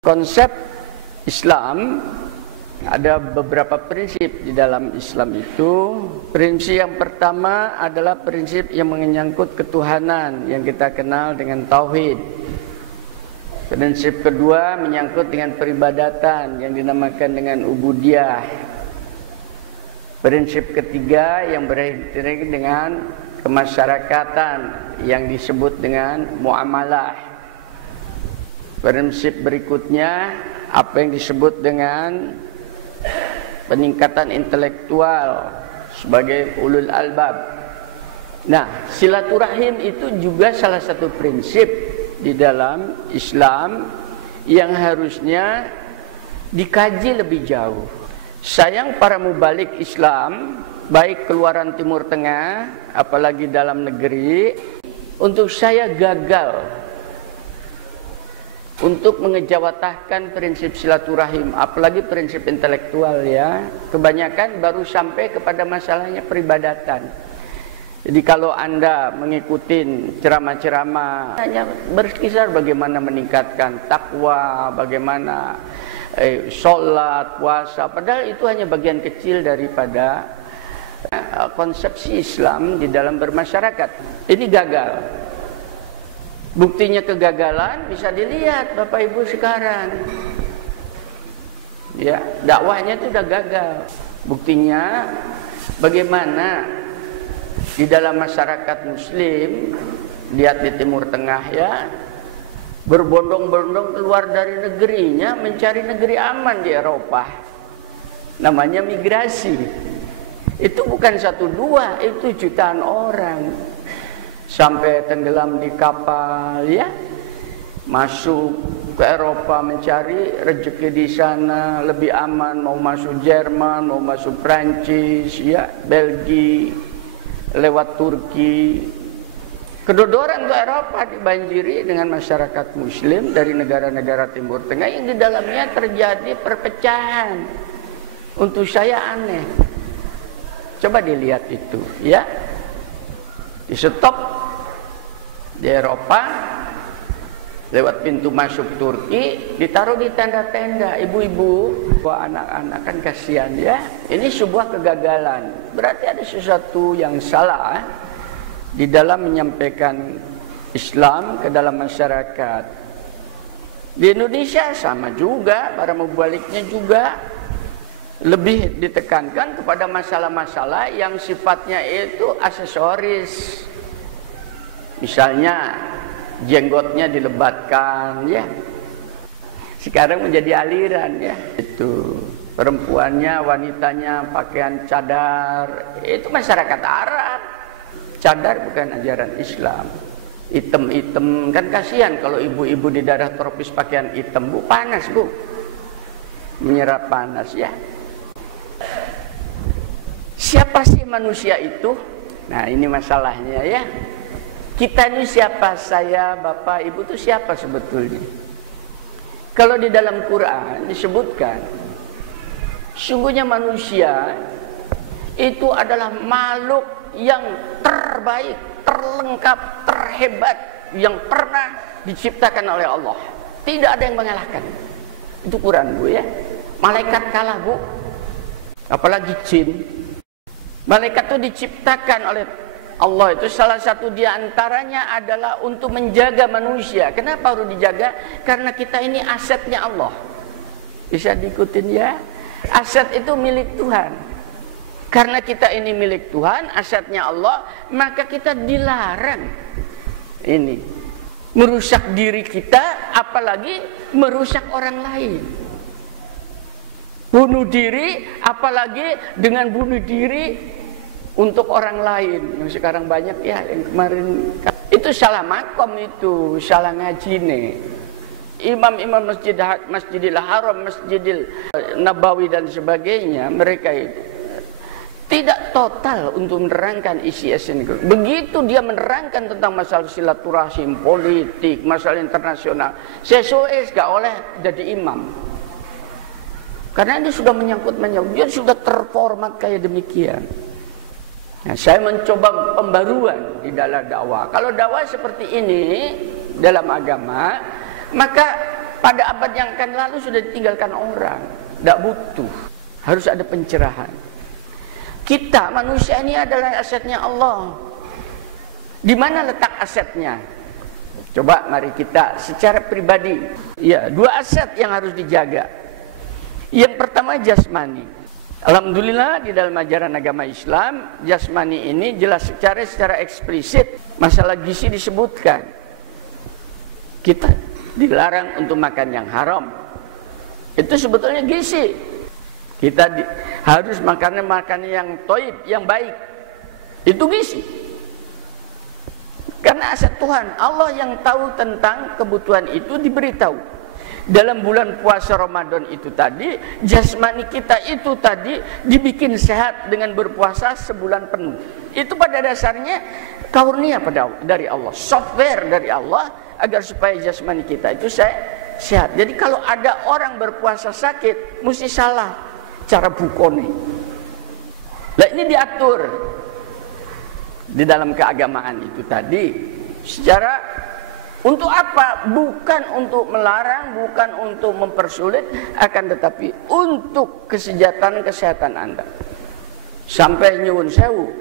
Konsep Islam, ada beberapa prinsip di dalam Islam itu. Prinsip yang pertama adalah prinsip yang menyangkut ketuhanan yang kita kenal dengan tauhid. Prinsip kedua menyangkut dengan peribadatan yang dinamakan dengan ubudiyah. Prinsip ketiga yang berkaitan dengan kemasyarakatan yang disebut dengan muamalah. Prinsip berikutnya apa yang disebut dengan peningkatan intelektual sebagai ulul albab. Nah, silaturahim itu juga salah satu prinsip di dalam Islam yang harusnya dikaji lebih jauh. Sayang para mubalik Islam, baik keluaran Timur Tengah apalagi dalam negeri, untuk saya gagal untuk mengejawantahkan prinsip silaturahim, apalagi prinsip intelektual ya. Kebanyakan baru sampai kepada masalahnya peribadatan. Jadi kalau Anda mengikuti ceramah-ceramah hanya berkisar bagaimana meningkatkan takwa, bagaimana sholat, puasa, padahal itu hanya bagian kecil daripada konsepsi Islam di dalam bermasyarakat. Ini gagal. Buktinya kegagalan bisa dilihat Bapak Ibu sekarang. Ya, dakwahnya itu udah gagal. Buktinya bagaimana di dalam masyarakat muslim, lihat di Timur Tengah ya, berbondong-bondong keluar dari negerinya mencari negeri aman di Eropa. Namanya migrasi. Itu bukan satu dua, itu jutaan orang. Sampai tenggelam di kapal ya, masuk ke Eropa mencari rezeki di sana lebih aman, mau masuk Jerman, mau masuk Prancis ya, Belgia, lewat Turki. Kedodoran ke Eropa dibanjiri dengan masyarakat muslim dari negara-negara Timur Tengah yang di dalamnya terjadi perpecahan. Untuk saya aneh. Coba dilihat itu ya. Di stop di Eropa, lewat pintu masuk Turki, ditaruh di tenda-tenda. Ibu-ibu, anak-anak kan kasihan ya. Ini sebuah kegagalan. Berarti ada sesuatu yang salah di dalam menyampaikan Islam ke dalam masyarakat. Di Indonesia sama juga, para mubaliknya juga lebih ditekankan kepada masalah-masalah yang sifatnya itu aksesoris. Misalnya jenggotnya dilebatkan ya. Sekarang menjadi aliran ya. Itu perempuannya, wanitanya pakaian cadar. Itu masyarakat Arab. Cadar bukan ajaran Islam. Hitam-hitam kan kasihan kalau ibu-ibu di daerah tropis pakaian hitam. Bu, panas bu. Menyerap panas ya. Siapa sih manusia itu? Nah, ini masalahnya ya. Kita ini siapa? Saya, Bapak, Ibu itu siapa sebetulnya? Kalau di dalam Quran disebutkan, sungguhnya manusia itu adalah makhluk yang terbaik, terlengkap, terhebat yang pernah diciptakan oleh Allah. Tidak ada yang mengalahkan. Itu Quran Bu ya. Malaikat kalah Bu. Apalagi jin. Malaikat itu diciptakan oleh Allah, itu salah satu di antaranya adalah untuk menjaga manusia. Kenapa harus dijaga? Karena kita ini asetnya Allah. Bisa diikutin ya? Aset itu milik Tuhan. Karena kita ini milik Tuhan, asetnya Allah, maka kita dilarang ini merusak diri kita, apalagi merusak orang lain. Bunuh diri, apalagi dengan bunuh diri untuk orang lain. Yang sekarang banyak ya, yang kemarin itu salah makom, itu salah ngaji nih. Imam-imam Masjidil Haram, Masjidil Nabawi dan sebagainya, mereka itu tidak total untuk menerangkan isi esensi. Begitu dia menerangkan tentang masalah silaturahim, politik, masalah internasional, sesuai gak oleh jadi imam. Karena ini sudah menyangkut, dia sudah terformat kayak demikian. Nah, saya mencoba pembaruan di dalam dakwah. Kalau dakwah seperti ini dalam agama, maka pada abad yang akan lalu sudah ditinggalkan orang, tidak butuh, harus ada pencerahan. Kita manusia ini adalah asetnya Allah. Di mana letak asetnya? Coba mari kita secara pribadi, ya, dua aset yang harus dijaga. Yang pertama jasmani. Alhamdulillah di dalam ajaran agama Islam, jasmani ini jelas secara eksplisit masalah gizi disebutkan. Kita dilarang untuk makan yang haram. Itu sebetulnya gizi. Kita harus makan yang thayyib, yang baik. Itu gizi. Karena aset Tuhan, Allah yang tahu tentang kebutuhan itu diberitahu. Dalam bulan puasa Ramadan itu tadi, jasmani kita itu tadi dibikin sehat dengan berpuasa sebulan penuh. Itu pada dasarnya karunia dari Allah, software dari Allah agar supaya jasmani kita itu sehat. Jadi kalau ada orang berpuasa sakit, mesti salah cara bukone. Nah ini diatur di dalam keagamaan itu tadi secara untuk apa? Bukan untuk melarang, bukan untuk mempersulit, akan tetapi untuk kesehatan Anda. Sampai nyuwun sewu,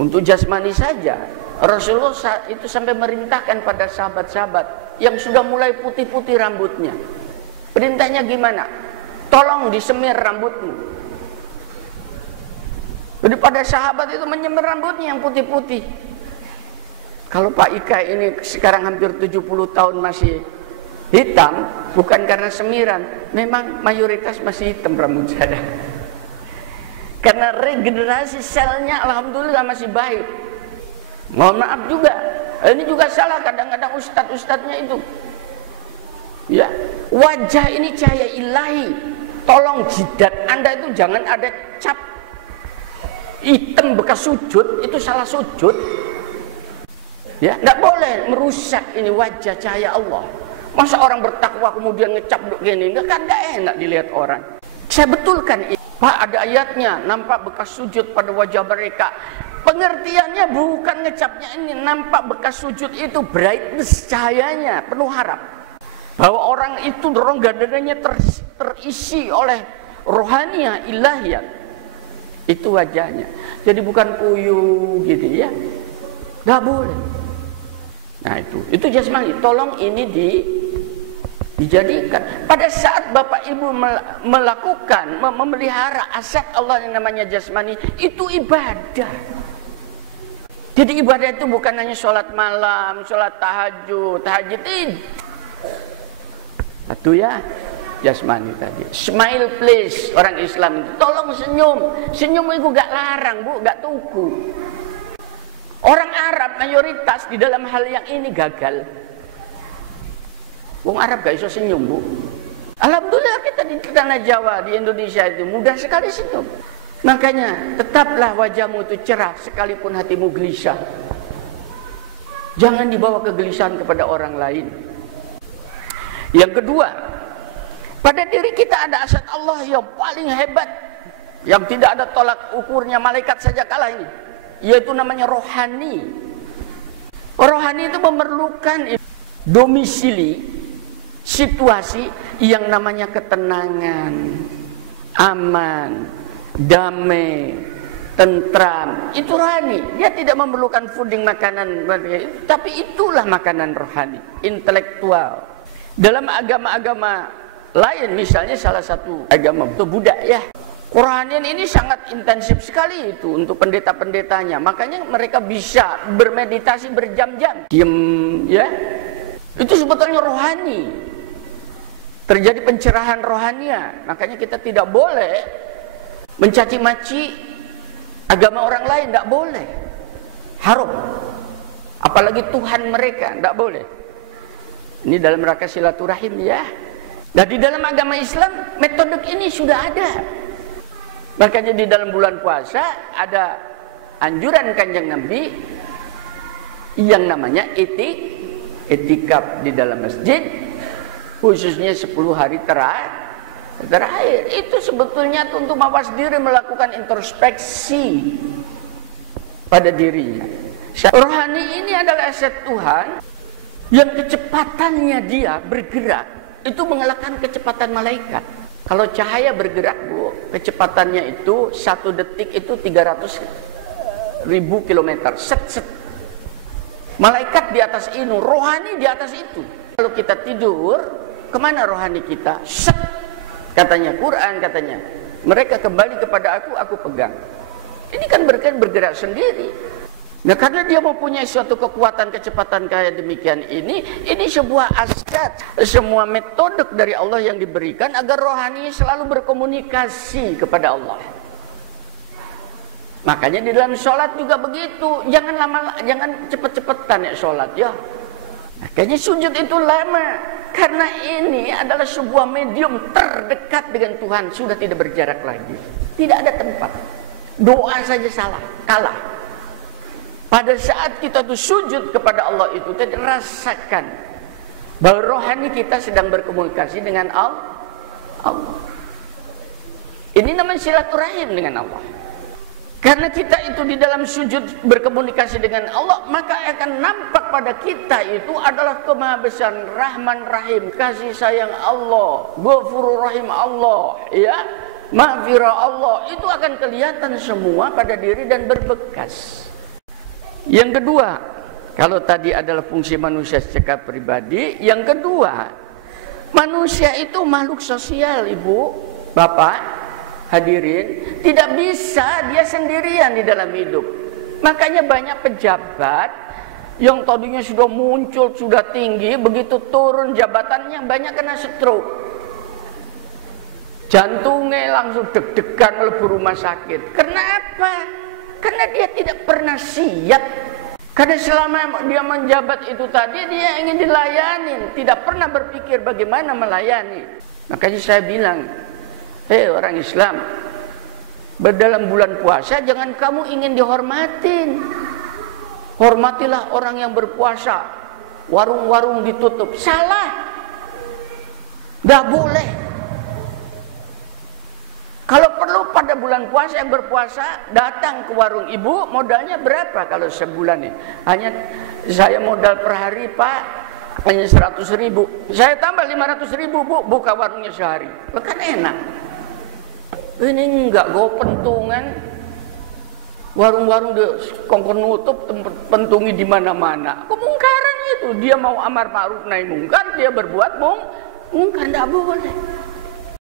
untuk jasmani saja Rasulullah itu sampai merintahkan pada sahabat-sahabat yang sudah mulai putih-putih rambutnya. Perintahnya gimana? Tolong disemir rambutmu. Jadi pada sahabat itu menyemir rambutnya yang putih-putih. Kalau Pak Ika ini sekarang hampir 70 tahun masih hitam, bukan karena semiran, memang mayoritas masih hitam rambut saya. Karena regenerasi selnya alhamdulillah masih baik. Mohon maaf juga, ini juga salah kadang-kadang ustadz-ustadznya itu. Ya, wajah ini cahaya ilahi. Tolong jidat Anda itu jangan ada cap hitam bekas sujud, itu salah sujud. Ya, tidak boleh merusak ini wajah cahaya Allah. Masa orang bertakwa kemudian ngecap begini, kan nggak enak dilihat orang. Saya betulkan, Pak, ada ayatnya, nampak bekas sujud pada wajah mereka. Pengertiannya bukan ngecapnya ini, nampak bekas sujud itu brightness cahayanya, penuh harap. Bahwa orang itu rongga dadanya terisi oleh rohaniah ilahiyat. Itu wajahnya. Jadi bukan puyuh gitu ya. Nggak boleh. Nah itu jasmani. Tolong ini dijadikan. Pada saat Bapak Ibu melakukan, memelihara aset Allah yang namanya jasmani, itu ibadah. Jadi ibadah itu bukan hanya sholat malam, sholat tahajud itu. Satu ya, jasmani tadi. Smile please, orang Islam itu. Tolong senyum. Senyum itu gak larang, Bu, gak tuku. Orang Arab mayoritas di dalam hal yang ini gagal. Wong Arab gak bisa senyum, Bu. Alhamdulillah kita di tanah Jawa, di Indonesia itu mudah sekali senyum. Makanya tetaplah wajahmu itu cerah sekalipun hatimu gelisah. Jangan dibawa kegelisahan kepada orang lain. Yang kedua, pada diri kita ada aset Allah yang paling hebat, yang tidak ada tolak ukurnya, malaikat saja kalah ini, yaitu namanya rohani. Rohani itu memerlukan domisili, situasi yang namanya ketenangan, aman, damai, tentram. Itu rohani. Dia tidak memerlukan fooding makanan, tapi itulah makanan rohani, intelektual. Dalam agama-agama lain, misalnya salah satu agama itu Buddha ya, Quranian ini sangat intensif sekali itu untuk pendeta-pendetanya. Makanya mereka bisa bermeditasi berjam-jam, diam ya. Itu sebetulnya rohani. Terjadi pencerahan rohania. Makanya kita tidak boleh mencaci maki agama orang lain, tidak boleh. Haram. Apalagi Tuhan mereka, tidak boleh. Ini dalam rangka silaturahim ya. Dan di dalam agama Islam metode ini sudah ada. Makanya di dalam bulan puasa ada anjuran Kanjeng Nabi yang namanya itikaf di dalam masjid, khususnya 10 hari terakhir. Itu sebetulnya untuk mawas diri, melakukan introspeksi pada dirinya. Rohani ini adalah aset Tuhan yang kecepatannya dia bergerak itu mengalahkan kecepatan malaikat. Kalau cahaya bergerak, Bu, kecepatannya itu 1 detik itu 300.000 kilometer. Set. Malaikat di atas itu, rohani di atas itu. Kalau kita tidur, kemana rohani kita? Set. Katanya Quran, katanya mereka kembali kepada aku pegang. Ini kan bergerak sendiri. Nah, karena dia mempunyai suatu kekuatan kecepatan kayak demikian ini sebuah asyat, semua metode dari Allah yang diberikan agar rohani selalu berkomunikasi kepada Allah. Makanya di dalam sholat juga begitu, jangan cepet-cepetan ya sholat ya. Makanya sujud itu lama, karena ini adalah sebuah medium terdekat dengan Tuhan, sudah tidak berjarak lagi, tidak ada tempat. Doa saja kalah. Pada saat kita tuh sujud kepada Allah itu, kita rasakan bahwa rohani kita sedang berkomunikasi dengan Allah. Ini namanya silaturahim dengan Allah. Karena kita itu di dalam sujud berkomunikasi dengan Allah, maka akan nampak pada kita itu adalah kemahabesaran Rahman Rahim, kasih sayang Allah, Ghafurur Rahim Allah, ya, Maghfirah Allah. Itu akan kelihatan semua pada diri dan berbekas. Yang kedua, kalau tadi adalah fungsi manusia secara pribadi, yang kedua, manusia itu makhluk sosial, Ibu, Bapak, hadirin, tidak bisa dia sendirian di dalam hidup. Makanya banyak pejabat yang tadinya sudah muncul, sudah tinggi, begitu turun jabatannya banyak kena stroke. Jantungnya langsung deg-degan melebu rumah sakit. Kenapa? Karena dia tidak pernah siap. Karena selama dia menjabat itu tadi, dia ingin dilayani, tidak pernah berpikir bagaimana melayani. Makanya saya bilang, hei orang Islam, dalam bulan puasa jangan kamu ingin dihormatin. Hormatilah orang yang berpuasa. Warung-warung ditutup, salah. Gak boleh. Kalau perlu pada bulan puasa yang berpuasa datang ke warung ibu, modalnya berapa kalau sebulan ini? Hanya saya modal per hari Pak, hanya 100.000. Saya tambah 500.000 Bu, buka warungnya sehari. Kan enak. Ini enggak, go pentungan. Warung-warung dia kongkon nutup, pentungi di mana-mana. Kemungkaran itu, dia mau amar ma'ruf nahi mungkar, dia berbuat mungkar, enggak boleh.